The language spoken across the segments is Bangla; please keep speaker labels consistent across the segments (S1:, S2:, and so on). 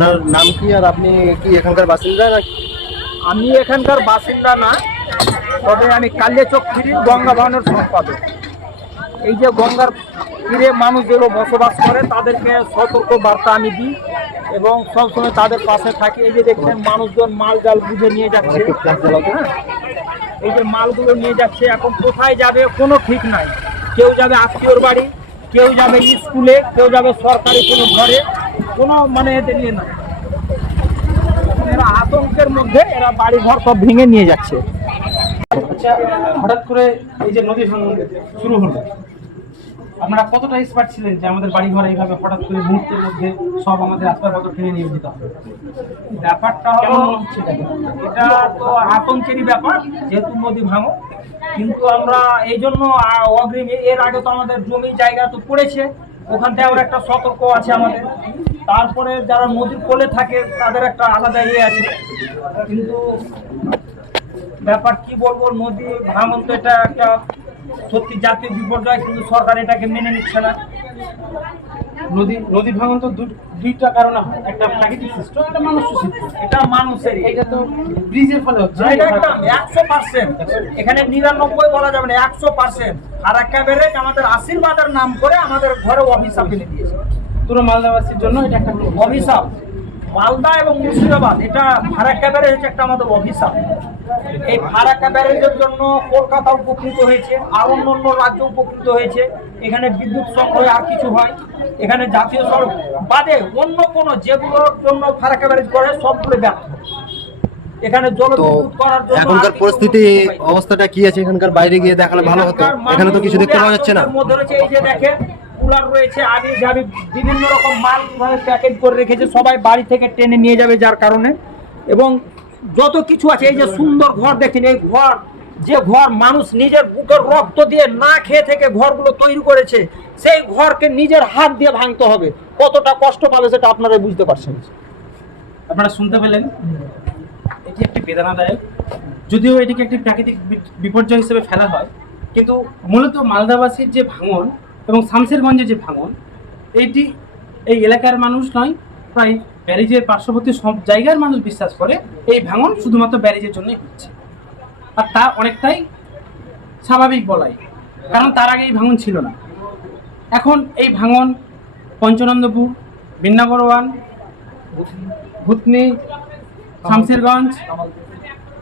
S1: আপনার নাম কি আর আপনি কি এখানকার বাসিন্দা নাকি?
S2: আমি এখানকার বাসিন্দা না, তবে আমি কালিয়াচক ফিরি গঙ্গা ভবনের সম্পাদক। এই যে গঙ্গার তীরে মানুষ যেগুলো বসবাস করে, তাদেরকে সতর্ক বার্তা আমি দিই এবং সবসময় তাদের পাশে থাকি। এই যে দেখছেন, মানুষজন মাল জাল বুঝে নিয়ে যাচ্ছে। এই যে মালগুলো নিয়ে যাচ্ছে, এখন কোথায় যাবে কোনো ঠিক নাই। কেউ যাবে আত্মীয়র বাড়ি, কেউ যাবে স্কুলে, কেউ যাবে সরকারি কোনো ঘরে। কোনো মানে এতে নিয়ে না এরা আতঙ্কের মধ্যে এরা বাড়ি ঘর সব ভেঙে নিয়ে যাচ্ছে।
S3: আচ্ছা হঠাৎ করে এই যে নদী ভাঙন শুরু হলো আপনারা কতটা এক্সপার্ট ছিলেন যে আমাদের বাড়ি ঘর এইভাবে হঠাৎ করে মুহূর্তের মধ্যে সব আমাদের আসবাবপত্র কিনে নিয়ে যেতে হবে?
S2: ব্যাপারটা হলো? এটা? তো আতঙ্কেরই ব্যাপার যেহেতু নদী ভাঙো কিন্তু আমরা এই জন্য অগ্রিম এর আগে তো আমাদের জমি জায়গা তো পড়েছে ওখান থেকে আমরা একটা সতর্ক আছে আমাদের। তারপরে যারা নদীর কোলে থাকে তাদের একটা আলাদা ইয়ে আছে। কিন্তু ব্যাপার কি বলব নদী ভাঙন তো এটা একটা সত্যি জাতীয় বিপর্যয় কিন্তু সরকার এটাকে মেনে নিচ্ছে না।
S3: নদী নদী ভাঙন তো দুইটা কারণে হয়। একটা প্রাকৃতিক সৃষ্ট একটা মানুষ সৃষ্ট।
S2: এটা মানুষের
S3: এটা তো ব্রিজের ফলে হচ্ছে।
S2: এটা একদম একশো পার্সেন্ট এখানে নিরানব্বই বলা যাবে না একশো পার্সেন্ট ফারাক্কা বেরেক আমাদের আশীর্বাদের নাম করে আমাদের ঘরে অভিশাপ এনে দিয়েছে।
S3: পুরো মালদাবাসীর জন্য এটা একটা
S2: অভিশাপ। মালদা এবং মুর্শিদাবাদ এটা ফারাক্কা ব্যারেজ হচ্ছে একটা আমাদের অভিশাপ। এই ফারাক্কা ব্যারেজের জন্য কলকাতা উপকৃত হয়েছে আর অন্য অন্য রাজ্য উপকৃত হয়েছে। এখানে বিদ্যুৎ সংগ্রহে আর কিছু হয়। এখানে জাতীয় সড়ক বাদে অন্য কোনো যেগুলোর জন্য ফারাক্কা ব্যারেজ করে সবগুলো ব্যর্থ। এখানে জল করার জন্য
S1: এখনকার পরিস্থিতি। অবস্থাটা কি আছে? এখানকার বাইরে গিয়ে দেখালে ভালো হতো। এখানে তো কিছু দেখতে পাওয়া যাচ্ছে না।
S2: মধ্যে রয়েছে। এই যে দেখেন কুলার রয়েছে আগে যাবে বিভিন্ন রকম মাল প্যাকেট করে রেখেছে সবাই বাড়ি থেকে টেনে নিয়ে যাবে যার কারণে। এবং যত কিছু আছে এই যে সুন্দর ঘর দেখছেন এই ঘর যে ঘর মানুষ নিজের বুকের রক্ত দিয়ে না খেয়ে থেকে ঘরগুলো তৈরি করেছে সেই ঘরকে নিজের হাত দিয়ে ভাঙতে হবে। কতটা কষ্ট পাবে সেটা আপনারা বুঝতে পারছেন।
S3: আপনারা শুনতে পেলেন? এটি একটি বেদনাদায়ক, যদিও এটিকে একটি প্রাকৃতিক বিপর্যয় হিসেবে ফেলা হয়। কিন্তু মূলত মালদাবাসীর যে ভাঙন এবং শামসেরগঞ্জের যে ভাঙন এইটি এই এলাকার মানুষ নয়, প্রায় ব্যারিজের পার্শ্ববর্তী সব জায়গার মানুষ বিশ্বাস করে এই ভাঙন শুধুমাত্র ব্যারিজের জন্যই হচ্ছে। আর তা অনেকটাই স্বাভাবিক বলাই, কারণ তার আগে এই ভাঙন ছিল না। এখন এই ভাঙন পঞ্চনন্দপুর, বিন্নাগর ওয়ান, ভূতনি শামসেরগঞ্জ।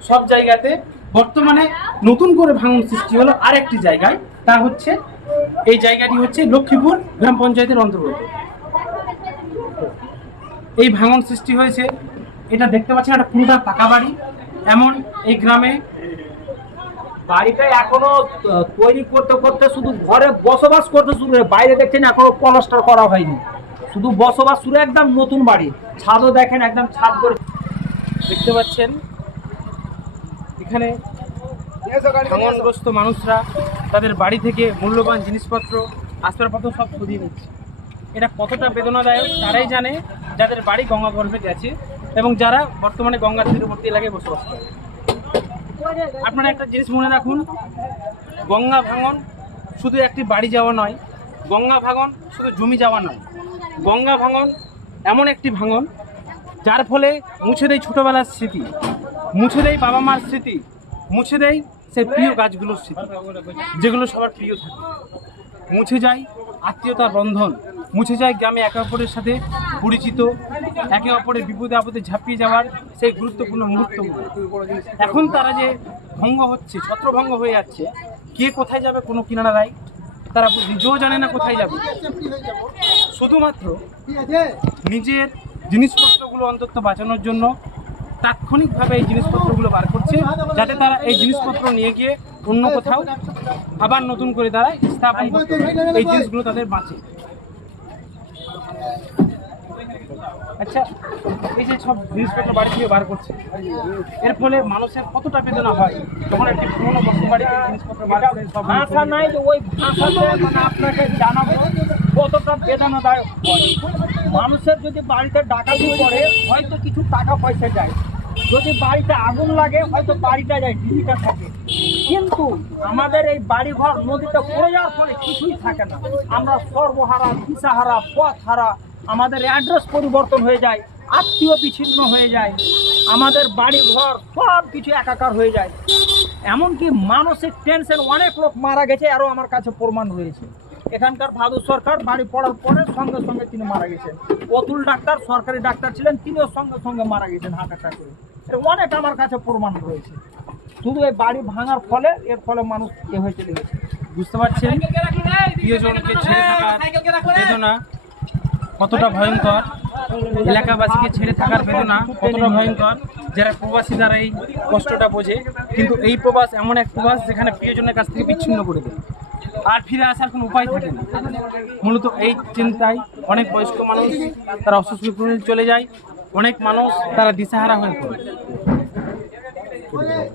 S3: সব জায়গাতে বর্তমানে নতুন করে ভাঙন সৃষ্টি হলো আরেকটি জায়গায়। তা হচ্ছে এই জায়গাটি হচ্ছে লক্ষ্মীপুর গ্রাম পঞ্চায়েতের অন্তর্গত। এই ভাঙন সৃষ্টি হয়েছে, এটা দেখতে পাচ্ছেন একটা পুরোটা পাকা বাড়ি। এমন এই গ্রামে
S2: বাড়িটা এখনও তৈরি করতে করতে শুধু ঘরে বসবাস করতে শুরু বাইরে দেখছেন এখনও পলস্টার করা হয়নি। শুধু বসবাস শুরু, একদম নতুন বাড়ি। ছাদও দেখেন, একদম ছাদ করে
S3: দেখতে পাচ্ছেন, এখানে ভাঙনগ্রস্ত মানুষরা তাদের বাড়ি থেকে মূল্যবান জিনিসপত্র, আসবাবপত্র সব সরিয়ে নিচ্ছে। এটা কতটা বেদনাদায়ক তারাই জানে, যাদের বাড়ি গঙ্গা গর্ভে গেছে এবং যারা বর্তমানে গঙ্গার তীরবর্তী এলাকায় বসবাস করে। আপনারা একটা জিনিস মনে রাখুন, গঙ্গা ভাঙন শুধু একটি বাড়ি যাওয়া নয়, গঙ্গা ভাঙন শুধু জমি যাওয়া নয়। গঙ্গা ভাঙন এমন একটি ভাঙন যার ফলে মুছে দেয় ছোটবেলার স্মৃতি, মুছে দেয় বাবা মার স্মৃতি, মুছে দেয় সেই প্রিয় গাছগুলোর স্মৃতি, যেগুলো সবার প্রিয় থাকে। মুছে যায় আত্মীয়তার বন্ধন, মুছে যায় গ্রামে একে অপরের সাথে পরিচিত, একে অপরের বিপদে আপদে ঝাঁপিয়ে যাওয়ার সেই গুরুত্বপূর্ণ মুহূর্ত এখন তারা যে ভঙ্গ হচ্ছে, ছত্রভঙ্গ হয়ে যাচ্ছে, কে কোথায় যাবে কোনো কিনারা নাই, তারা নিজেও জানে না কোথায় যাবে। শুধুমাত্র নিজের জিনিসপত্রগুলো অন্তত বাঁচানোর জন্য তাৎক্ষণিকভাবে এই জিনিসপত্রগুলো বার করছে, যাতে তারা এই জিনিসপত্র নিয়ে গিয়ে অন্য কোথাও আবার নতুন করে তারা স্থাপন এই জিনিসগুলো তাদের বাঁচে আচ্ছা এই যে সব জিনিসপত্র বাড়ি থেকে বার করছে এর ফলে মানুষের কতটা বেদনা হয়? যখন একটি পুরোনো বস্তু বাড়ি জিনিসপত্র
S2: ভাষা নাই যে ওই ভাষাতে মানে আপনাকে জানাব কতটা বেদনাদায়ক হয়। মানুষের যদি বাড়িতে ডাকাতি করে হয়তো কিছু টাকা পয়সা যায়। যদি বাড়িতে আগুন লাগে হয়তো বাড়িটা যায় জীবিকা থাকে। কিন্তু আমাদের এই বাড়িঘর নদীতে পড়ে যাওয়ার ফলে কিছুই থাকে না। আমরা সর্বহারা দিশাহারা পথ হারা আমাদের অ্যাড্রেস পরিবর্তন হয়ে যায় আত্মীয় বিচ্ছিন্ন হয়ে যায় আমাদের বাড়ি ঘর সব কিছু একাকার হয়ে যায়। এমনকি মানসিক টেনশন অনেক লোক মারা গেছে আরও আমার কাছে প্রমাণ রয়েছে। এখানকার ভাদু সরকার বাড়ি পড়ার পরে সঙ্গে সঙ্গে তিনি মারা গেছেন। অতুল ডাক্তার সরকারি ডাক্তার ছিলেন তিনিও সঙ্গে সঙ্গে মারা গেছেন হার্ট অ্যাটাক করে। এর অনেক আমার কাছে প্রমাণ রয়েছে। শুধু এই বাড়ি ভাঙার ফলে এর ফলে মানুষ এ হয়ে চলে গেছে।
S3: বুঝতে পারছেন? প্রিয়জনকে ছেড়ে থাকার বেদনা কতটা ভয়ঙ্কর? এলাকাবাসীকে ছেড়ে থাকার বেদনা কতটা ভয়ঙ্কর? যারা প্রবাসী দ্বারা এই কষ্টটা বোঝে। কিন্তু এই প্রবাস এমন এক প্রবাস যেখানে প্রিয়জনের কাছ থেকে বিচ্ছিন্ন করে দেয়। আর ফিরে আসার কোনো উপায় থাকে না। মূলত এই চিন্তায় অনেক বয়স্ক মানুষ তারা অসুস্থ চলে যায়। অনেক মানুষ তারা দিশাহারা হয়ে পড়ে।